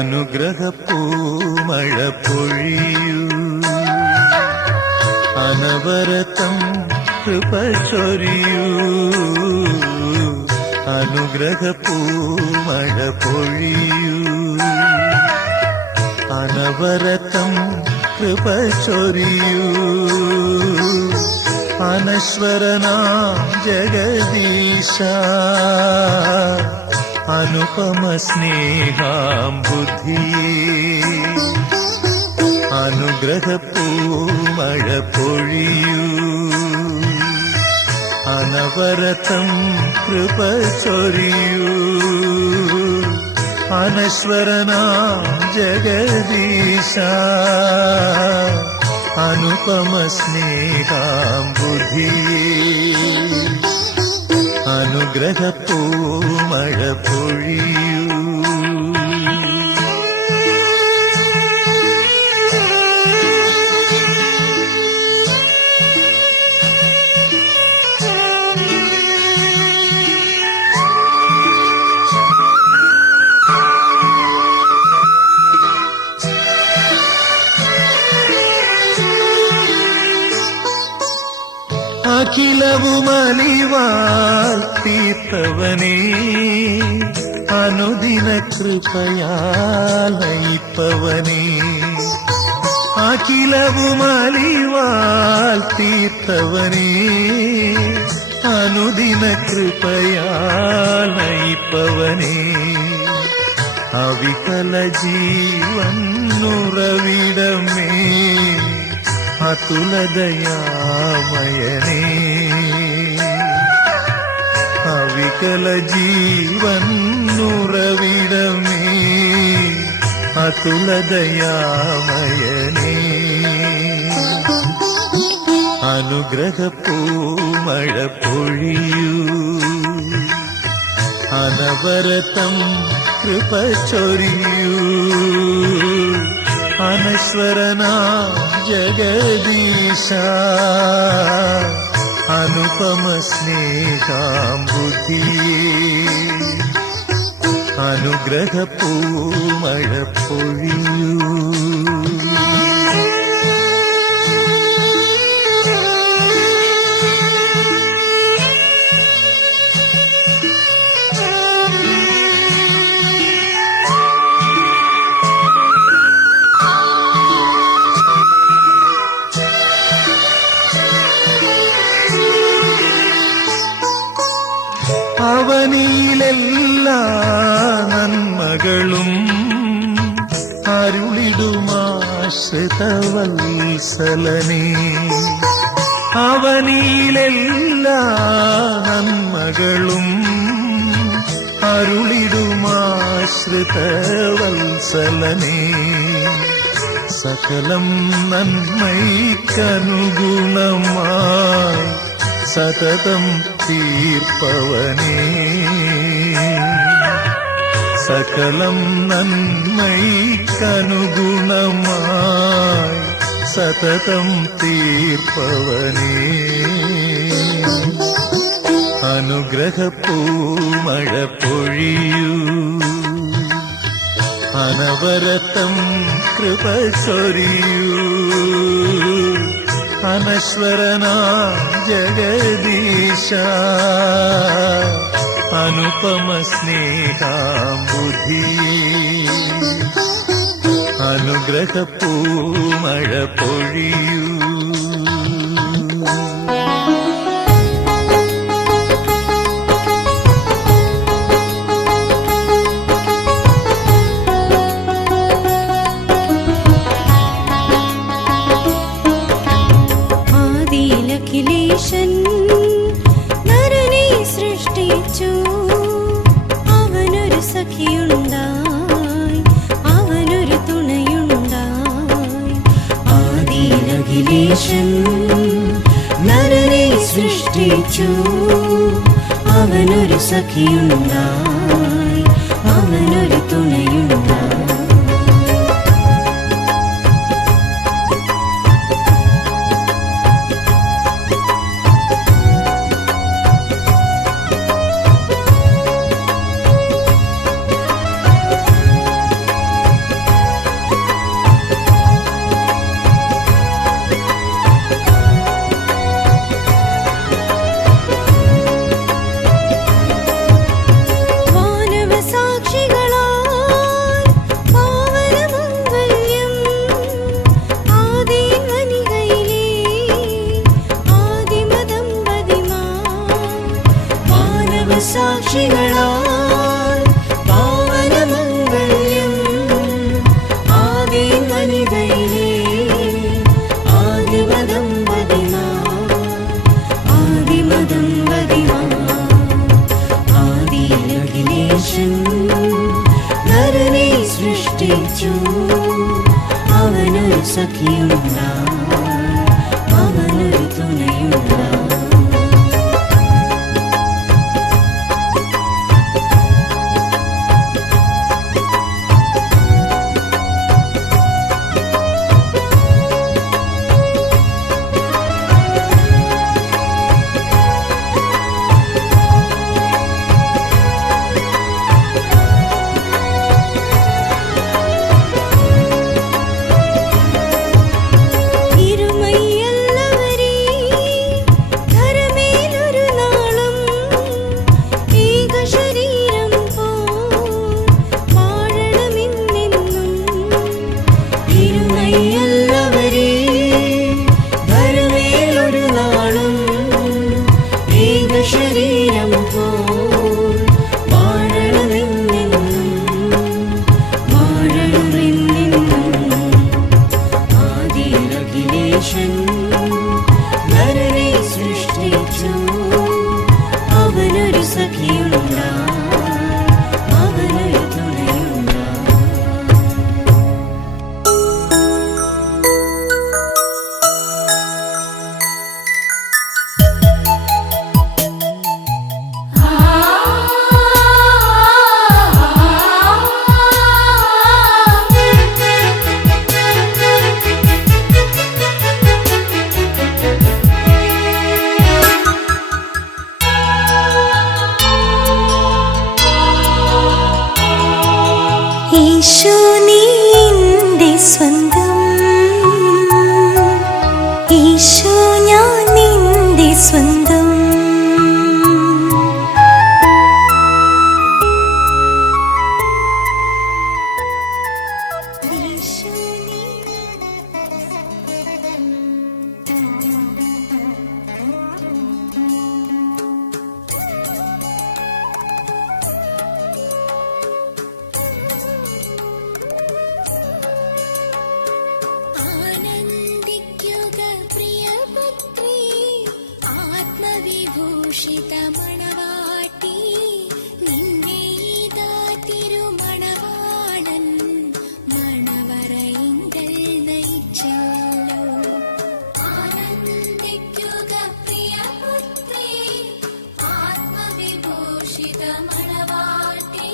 അനുഗ്രഹപ്പൂമഴ പൊഴിയൂ, അനവരതം കൃപ ചൊരിയൂ. അനുഗ്രഹപ്പൂമഴ പൊഴിയൂ, അനവരതം കൃപ ചൊരിയൂ. അനശ്വരനാം ജഗദീശ, അനുപമ സ്നേഹാം ബുദ്ധിയേ. അനുഗ്രഹപ്പൂമഴ പൊഴിയൂ, അനവരതം കൃപ ചൊരിയൂ. അനശ്വരനാം ജഗദീശ, അനുപമ സ്നേഹാം ബുദ്ധിയേ. അനുഗ്രഹപ്പൂമഴ പൊഴിയൂ. അഖിലവുമലിവാൽ തീർത്തവനേ, അനുദിന കൃപയാൽ നയിപ്പവനേ. അഖിലവുമലിവാൽ തീർത്തവനേ, അനുദിന കൃപയാൽ നയിപ്പവനേ. അവികല ജീവൻ ഉറവിടമേ, അതുലദയാമയനേ. അവികല ജീവൻ ഉറവിടമേ, അതുലദയാമയനേ. അനുഗ്രഹപ്പൂമഴ പൊഴിയൂ, അനവരതം കൃപ ചൊരിയൂ. അനശ്വരനാം ജഗദീശ, അനുപമ സ്നേഹാം ബുദ്ധിയേ. അനുഗ്രഹപ്പൂമഴ പൊഴിയൂ. അവനിയിലെല്ലാ നന്മകളും അരുളിടുമാശ്രിതവത്സലനേ. അവനിയിലെല്ലാ നന്മകളും അരുളിടുമാശ്രിതവത്സലനേ. സകലം നന്മയ്ക്കനുഗുണമായി സതതം തീർപ്പവനേ. സകലം നന്മയ്ക്കനുഗുണമായി സതതം തീർപ്പവനേ. അനുഗ്രഹപ്പൂമഴ പൊഴിയൂ, അനവരതം കൃപ ചൊരിയൂ. അനശ്വരനാം ജഗദീശ, അനുപമ സ്നേഹാം ബുദ്ധിയേ. അനുഗ്രഹപ്പൂമഴ പൊഴിയൂ. അഖിലേശൻ നരനെ സൃഷ്ടിച്ചു, അവനൊരു സഖിയുണ്ടായി, അവനൊരു തുണയുണ്ടായി. ആദിയിൽ അഖിലേശൻ നരനെ സൃഷ്ടിച്ചു, അവനൊരു സഖിയുണ്ടായി, അവനൊരു തുണയുണ്ടായി. സാക്ഷികളാൽ പാവനമംഗല്യം ആദി വനിതയിലെ ആദിയിലഖിലേശൻ നരനെ സൃഷ്ടിച്ചു അവനൊരു സഖിയുണ്ടായി അവനൊരു തുണയുണ്ടായി നരനെ സൃഷ്ടിച്ചു അവനൊരു സഖിയുണ്ടായി അവനൊരു തുണയുണ്ടായി ഈശോ നീ എൻ്റെ സ്വന്തം ഈശോ ഞാൻ നിന്റെ സ്വന്തം ഈശോ നീ മണവാട്ടി നിന്നെ ഇതാ തിരുമണവാളൻ മണവറയിങ്കൽ നയിച്ചല്ലോ ആനന്ദിക്കുക പ്രിയപുത്രീ ആത്മവിഭൂഷിത മണവാട്ടി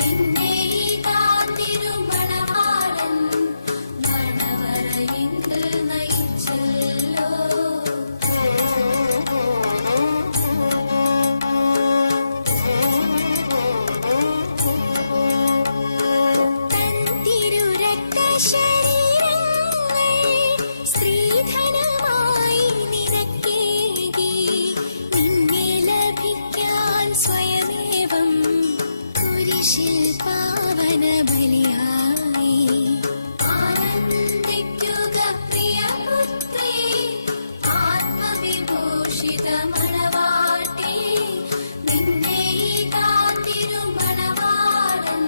നിന്നെ ഇതാ തിരുമണവാളൻ മണവറയിങ്കൽ നയിച്ചല്ലോ സ്ത്രീധനമായി നിനക്കേകി നിന്നെ ലഭിക്കാൻ സ്വയമേവം കുരിശിൽ പാവന ബലിയായി ആനന്ദിക്കുക പ്രിയപുത്രീ ആത്മവിഭൂഷിത മണവാട്ടി നിന്നെ ഇതാ തിരുമണവാളൻ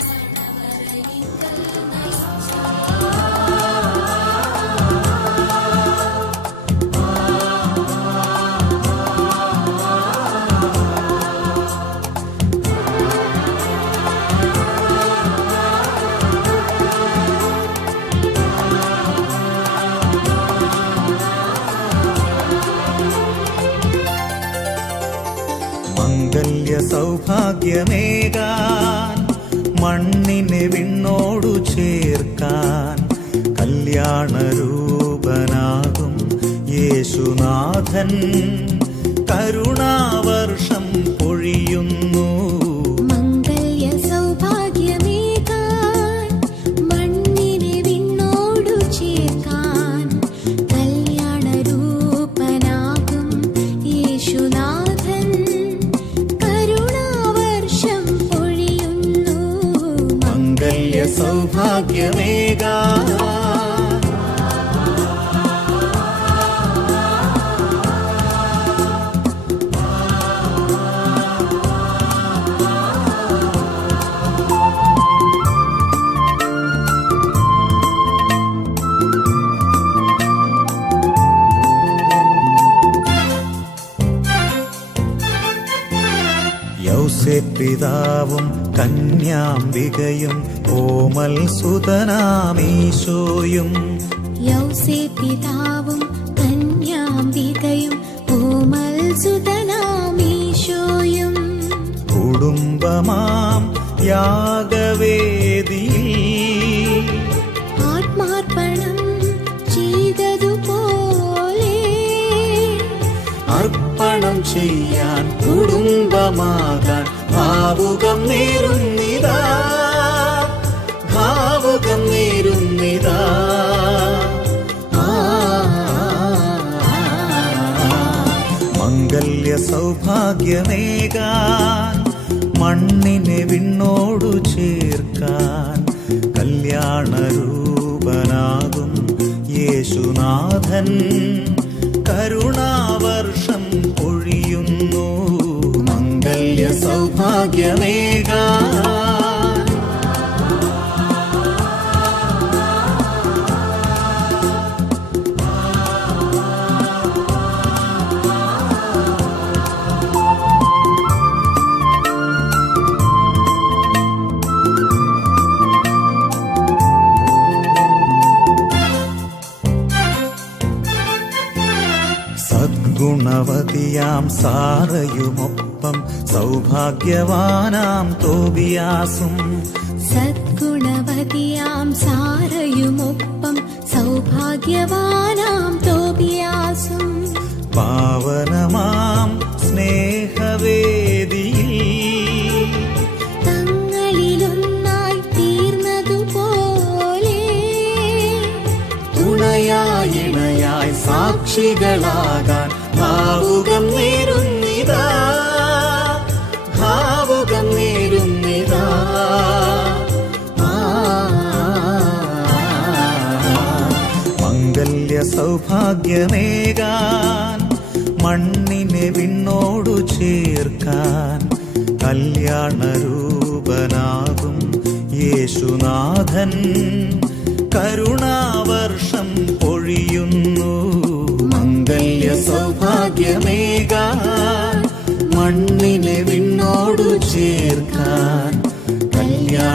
മണവറയിങ്കൽ നയിച്ചു മംഗല്യ സൗഭാഗ്യമേകാൻ മണ്ണിനെ വിണ്ണോടു ചേർക്കാൻ കല്യാണരൂപനാകും യേശുനാഥൻ കരുണാവർഷം പൊഴിയുന്നു മംഗല്യ സൗഭാഗ്യമേകാൻ മണ്ണിനെ വിണ്ണോടു ചേർക്കാൻ കല്യാണരൂപനാകും യേശുനാഥൻ കരുണാവർഷം പൊഴിയുന്നു മംഗല്യ സൗഭാഗ്യമേകാൻ യൗസേപ്പിതാവും കന്യാംബികയും ഓമൽ സുതനാമീശോയും യൗസേപ്പിതാവും കന്യാംബികയും ഓമൽ സുതനാമീശോയും കുടുംബമാം യാഗവേദിയിൽ ആത്മാർപ്പണം ചെയ്തതുപോലെ അർപ്പണം ചെയ്യാൻ കുടുംബമാകാൻ ഭാവുകം നേരുന്നിതാ, ഭാവുകം നേരുന്നിതാ. മംഗല്യ സൗഭാഗ്യമേകാൻ മണ്ണിനെ വിണ്ണോടു ചേർക്കാൻ കല്യാണരൂപനാകും യേശുനാഥൻ കരുണാവർഷം പൊഴിയുന്നു. മംഗല്യ സൗഭാഗ്യമേകാൻ സദ്ഗുണവതിയാം സാറയുമൊപ്പം സൗഭാഗ്യവാനാം തോബിയാസും സദ്ഗുണവതിയാം സാറയുമൊപ്പം സൗഭാഗ്യവാനാം തോബിയാസും പാവനമാം സ്നേഹവേദിയിൽ തങ്ങളിലൊന്നായി തീർന്നതുപോലെ തുണയായി ഇണയായി സാക്ഷികളാകാൻ ഭാവുകം നേരുന്നിതാ, ഭാവുകം നേരുന്നിതാ. മംഗല്യ സൗഭാഗ്യമേകാൻ മണ്ണിനെ വിണ്ണോടു ചേർക്കാൻ കല്യാണരൂപനാകും യേശുനാഥൻ കരുണാവർഷം പൊഴിയുന്നു. മംഗല്യ സൗഭാഗ്യമേകാൻ മണ്ണിനെ വിണ്ണോടു ചേർക്കാൻ കല്യാണരൂപനാകും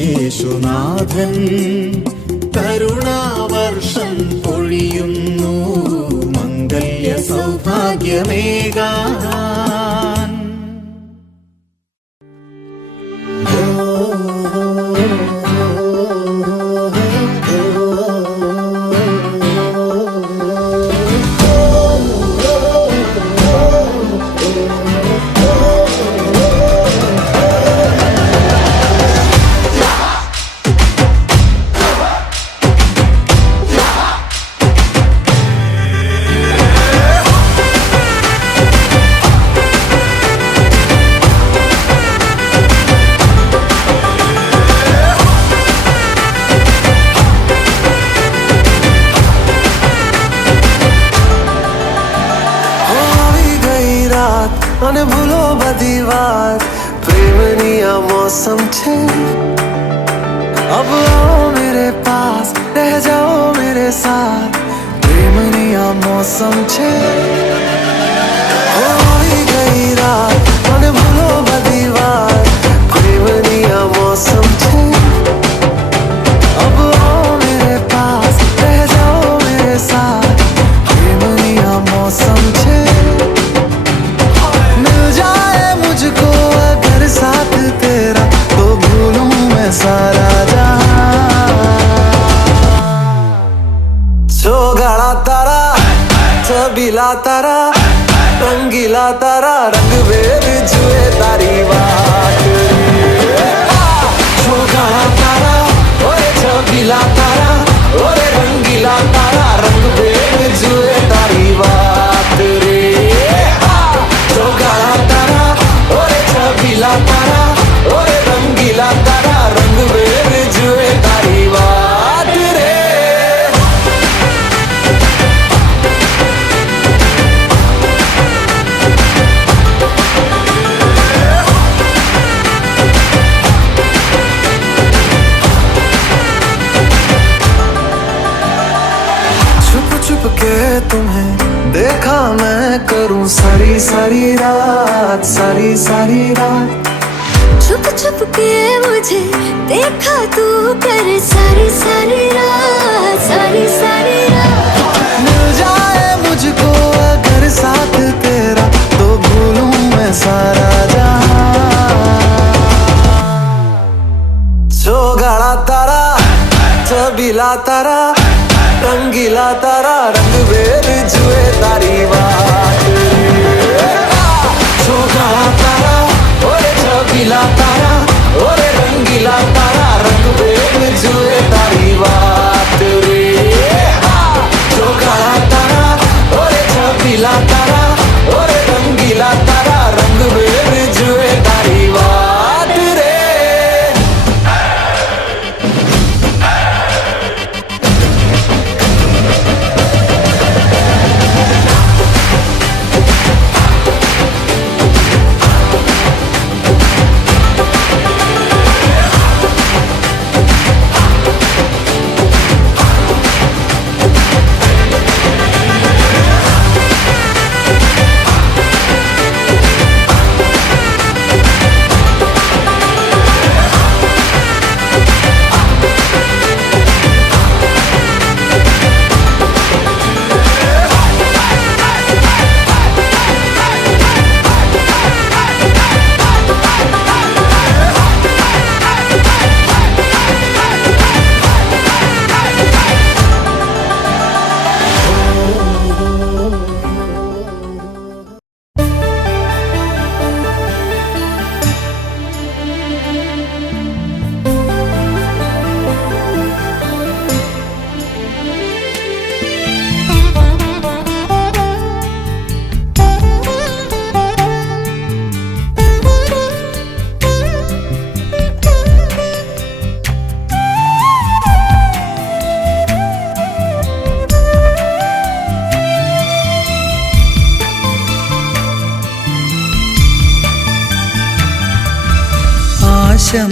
യേശുനാഥൻ കരുണാവർഷം പൊഴിയുന്നു. മംഗല്യ സൗഭാഗ്യമേകാൻ અને ભૂલો બધી વાત પ્રેમની આ મૌસમ છે. अब आओ मेरे पास रह जाओ मेरे साथ प्रेमनी आ मौसम छे. होई गई रात અને ભૂલો બધી વાત પ્રેમની આ मौसम छे. अब आओ मेरे पास रह जाओ मेरे साथ प्रेमनी आ मौसम छे. मिल जाए मुझको अगर साथ तेरा तो भूलूं मैं सारा जहां. छोगाड़ा तारा छबीला तारा रंगीला तारा रंग वेद जुए तारी बात. छोगाड़ा तारा ओए छबीला तारा ओए रंगीला तारा रंग वेद जुए तारी बात रे. छोगाड़ा तारा ओए छबीला तारा ओए रंगीला तारा रंग वेद जुए तारी बात रे. छुप मैं करूं सारी सारी रात, सारी सारी रात। छुप छुप के मुझे देखा तू कर सारी सारी रात, सारी सारी रात। मिल जाए मुझको अगर साथ तेरा तो भूलूं मैं सारा जहां। चौगाड़ा तारा, छबीला तारा, रंगीला तारा, रंग बेर जुए तारी बात। चौगाड़ा तारा, ओरे छबीला तारा, ओरे रंगीला तारा, रंग बेर जुए तारी बात रे। चौगाड़ा तारा, ओरे छबीला तारा, ओरे रंगीला तारा, रंग बेर जुए तारी बात रे।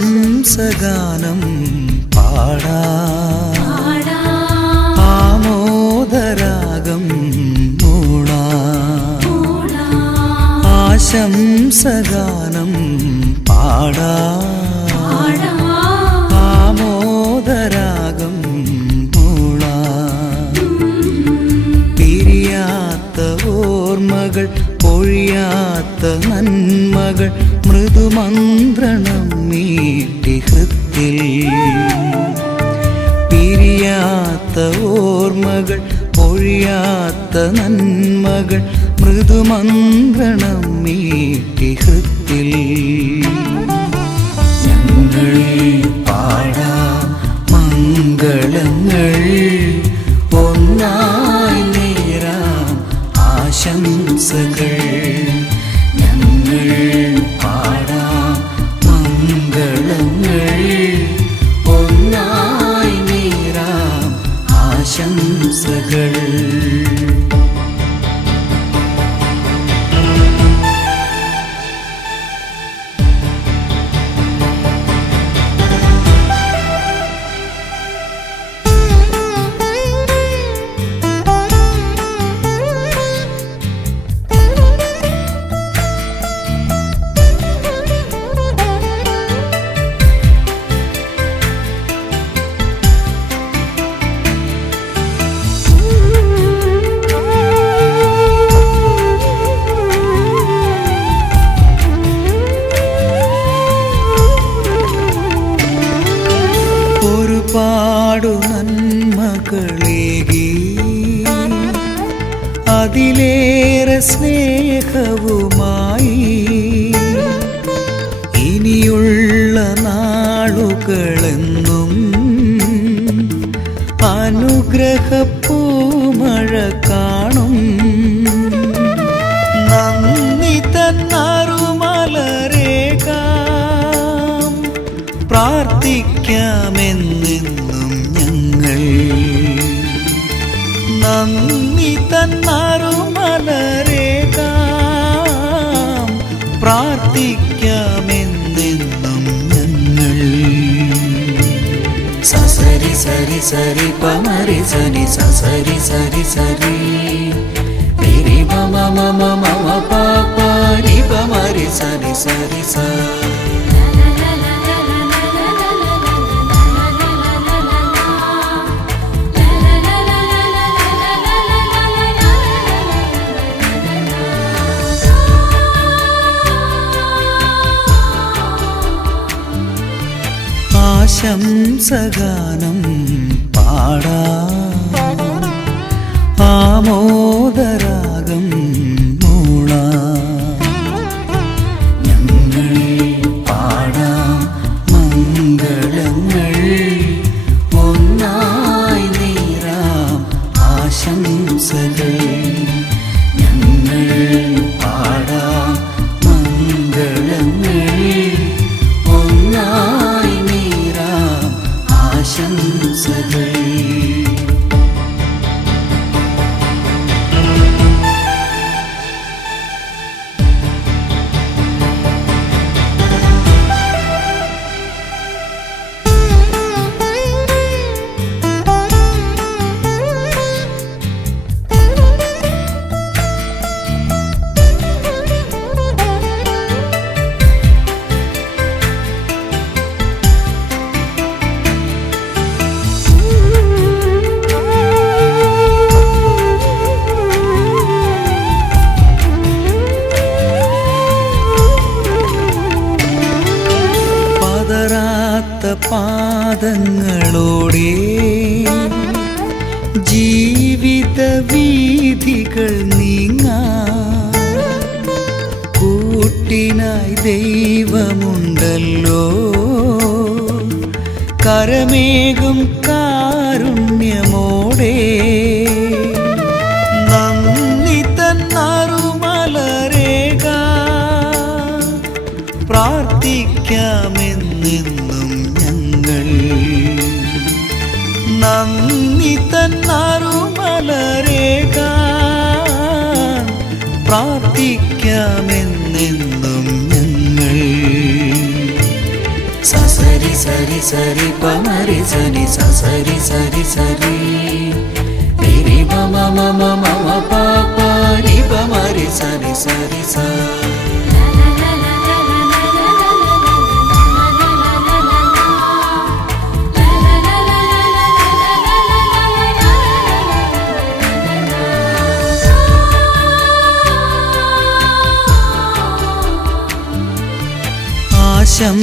ആശംസഗാനം പാടാം, ആമോദരാഗം മൂളാം. ആശംസഗാനം പാടാം, ആമോദരാഗം മൂളാം. പിരിയാത്ത ഓർമ്മകൾ, പൊഴിയാത്ത നന്മകൾ, മൃദുമന്ത്രണം നീട്ടി ഹൃത്തിൽ. പിരിയാത്ത ഓർമ്മകൾ, പൊഴിയാത്ത നന്മകൾ, മൃദുമന്ത്രണം നീട്ടി ഹൃത്തിൽ. ഞങ്ങൾ പാടാം മംഗളങ്ങൾ, ഒന്നായി നേരാം ആശംസകൾ. ഞങ്ങൾ പാടാം മംഗളങ്ങൾ, ഒന്നായി നേരാം ആശംസകൾ. ഒരുപാടു നന്മകളേകി, അതിലേറെ സ്നേഹവുമായി ഇനിയുള്ള നാളുകളെന്നും അനുഗ്രഹപ്പൂമഴ കാണും. നന്ദി തന്നറുമലരേകാം, പ്രാർത്ഥിക്കാമെന്നെന്നും ഞങ്ങൾ. നന്ദി തന്നറുമലരേകാം, പ്രാർത്ഥിക്കാമെന്നെന്നും ഞങ്ങൾ. സസരി സരി സരി പമരി സനി സസരി സരി സരി, പ മ മ മ മ മ പ പ രി പ മ രി സ രി സ രി സ. ആശംസഗാനം പാടാം, ആമോദരാഗം മൂളാം. ഞങ്ങൾ പാടാം മംഗളങ്ങൾ, ഒന്നായി നേരാം ആശംസകൾ. ഞങ്ങൾ പാടാം മംഗളങ്ങൾ, ഒന്നായി നേരാം ആശംസകൾ. പതറാത്ത പാദങ്ങളോടെ ജീവിത വീഥികൾ നീങ്ങാം. കൂട്ടിനായി ദൈവമുണ്ടല്ലോ, കരമേകും കാരുണ്യമോടെ. നന്ദി തന്നറുമലരേക പ്രാർത്ഥിക്കാമെന്നെന്നും ഞങ്ങൾ. നന്ദി തന്നറുമലരേക പ്രാർത്ഥിക്കാമെന്നെന്നും ഞങ്ങൾ. സസരി സരി സരി പമരി സരി സസരി സരി സരി രി പ മ മ മ മ മ പ പ രി പ മ രി സരി സരി സ.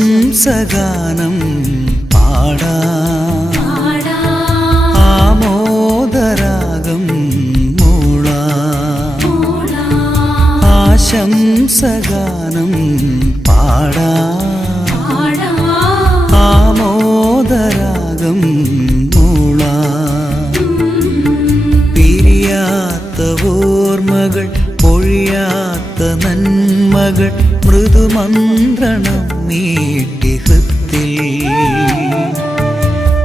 ആശംസഗാനം പാടാം, ആമോദരാഗം മൂളാം. ആശംസഗാനം പാടാം, ആമോദരാഗം മൂളാം. പിരിയാത്ത ഓർമ്മകൾ, പൊഴിയാത്ത നന്മകൾ, മൃദുമന്ത്രണം മീട്ടി ഹൃത്തിൽ.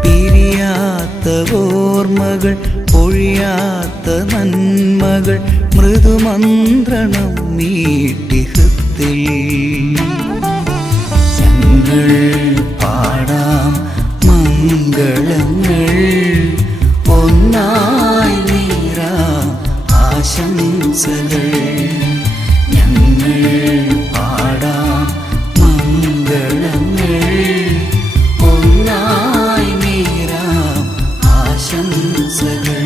പിരിയാത്ത ഓർമ്മകൾ, പൊഴിയാത്ത നന്മകൾ, മൃദുമന്ത്രണം മീട്ടി ഹൃത്തിൽ. ഞങ്ങൾ പാടാം മംഗളങ്ങൾ, ഒന്നായി നേരാം ആശംസകൾ. ഞങ്ങൾ പാടാം മംഗളങ്ങൾ, ഒന്നായി നേരാം ആശംസകൾ.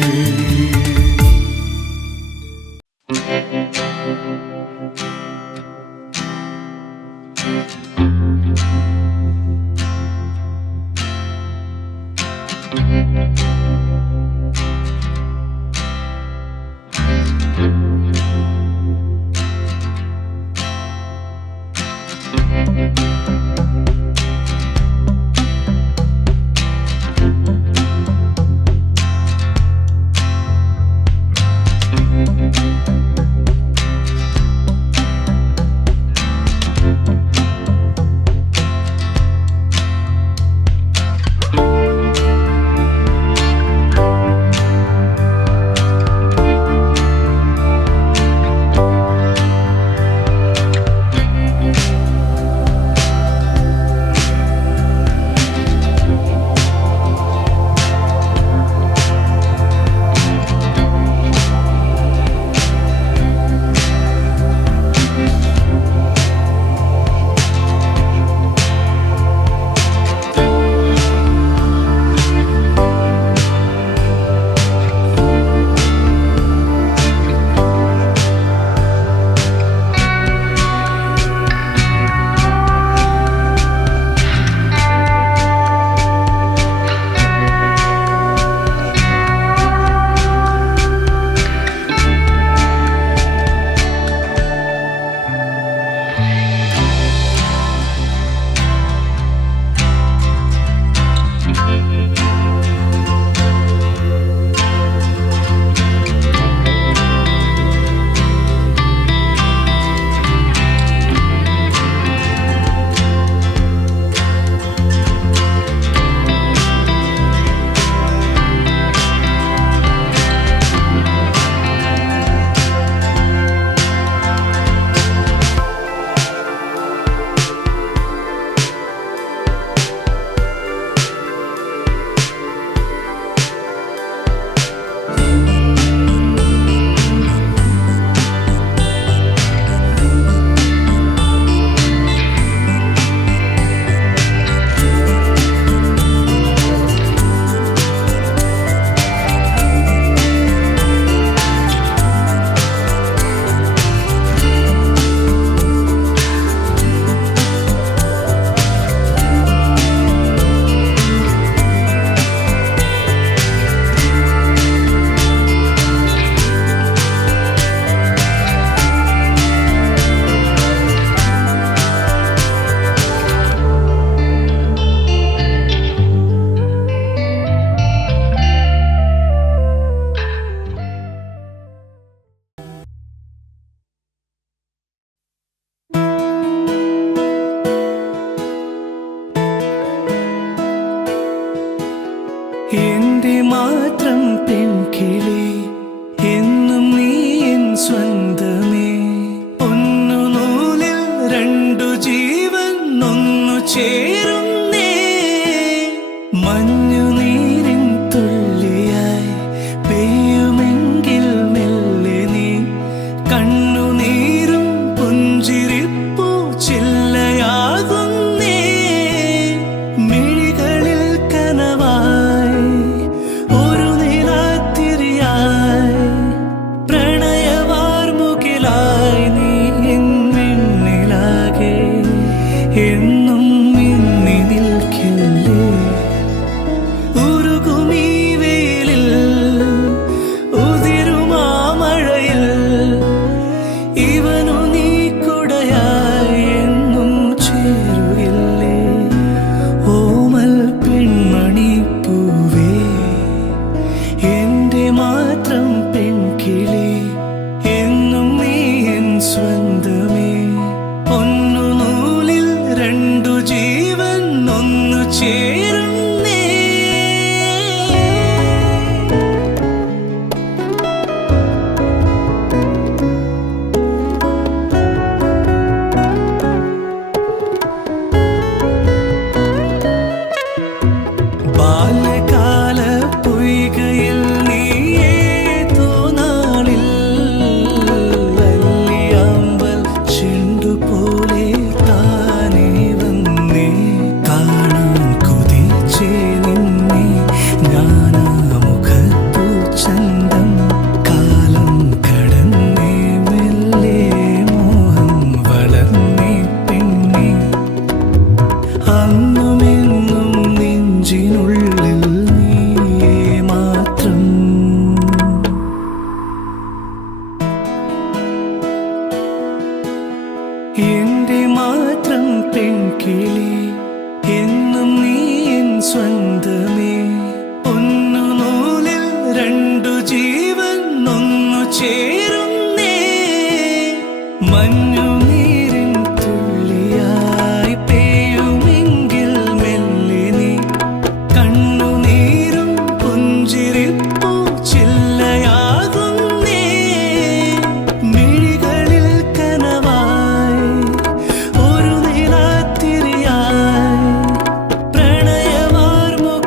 ചേരുന്നേ. മഞ്ഞുനീരിൻ തുള്ളിയായി പെയ്യുമെങ്കിൽ മെല്ലെ നീ, കണ്ണുനീരും പുഞ്ചിരിപ്പൂ ചില്ലയാകുന്നേ. മിഴികളിൽ കനവായി ഒരു നിലാത്തിരിയായി, പ്രണയവാർമുകിലായി നീ എന്നിലാകെ എന്നും മിന്നി നിൽക്കില്ലേ. ഉരുകുമീ വെയിലിൽ ഉതിരുമാ മഴയിൽ, ഇവനു നീ കുടയായി എന്നും ചേരുകില്ലേ. ഓമൽ പെൺമണി പൂവേ, എന്റെ മാത്രം പെൺകിളി, എന്നും നീ എൻ സ്വന്തമേ. പൊന്നു നൂലിൽ രണ്ടു ജീവൻ ഒന്നു ചേരുന്നേ. ബാല്യകാല പൊയ്കയിൽ നീ ഏതോ നാളിൽ വല്ലിയാമ്പൽ ചെണ്ടുപോലെ താനേ വന്നേ. കാണാൻ കൊതിച്ചേ നിന്നെ ഞാനാ മുഖത്തു ചന്തം. കാലം കടന്നേ മെല്ലെ മോഹം വളർന്നേ പെണ്ണേ. അന്നുമെന്നും നെഞ്ചിനുള്ളിൽ നീയേ മാത്രം. എന്റെ മാത്രം പെൺകിളി, എന്നും നീ എൻ സ്വന്തമേ. ഒന്നു നൂലിൽ രണ്ടു ജീവൻ ഒന്നു ചേരുന്നേ. മഞ്ഞുനീരിൻ തുള്ളിയായി പെയ്യുമെങ്കിൽ മെല്ലെ നീ, കണ്ണുനീരും പുഞ്ചിരിപ്പൂ ചില്ലയാകുന്നേ. മിഴികളിൽ കനവായി ഒരു നിലാത്തിരിയായി, പ്രണയവാർമുകിലായി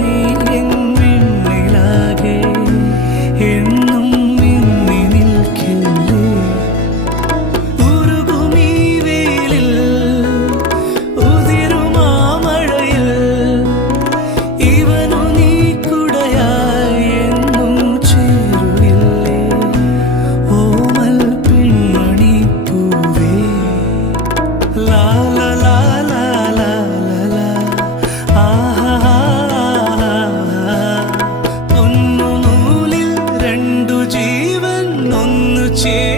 നീ എന്നിലാകെ എന്നും മിന്നി നിൽക്കില്ലേ. ഉരുകുമീ വെയിലിൽ ഉതിരുമാ മഴയിൽ, ഇവനു നീ കുടയായി എന്നും ചേരുകില്ലേ. ഓമൽ പെൺമണി പൂവേ, ലാ ലാ ലാ ലാ ലാ ലാ, ആഹാ. പൊന്നു നൂലിൽ രണ്ടു ജീവൻ ഒന്നു ചേരുന്നേ.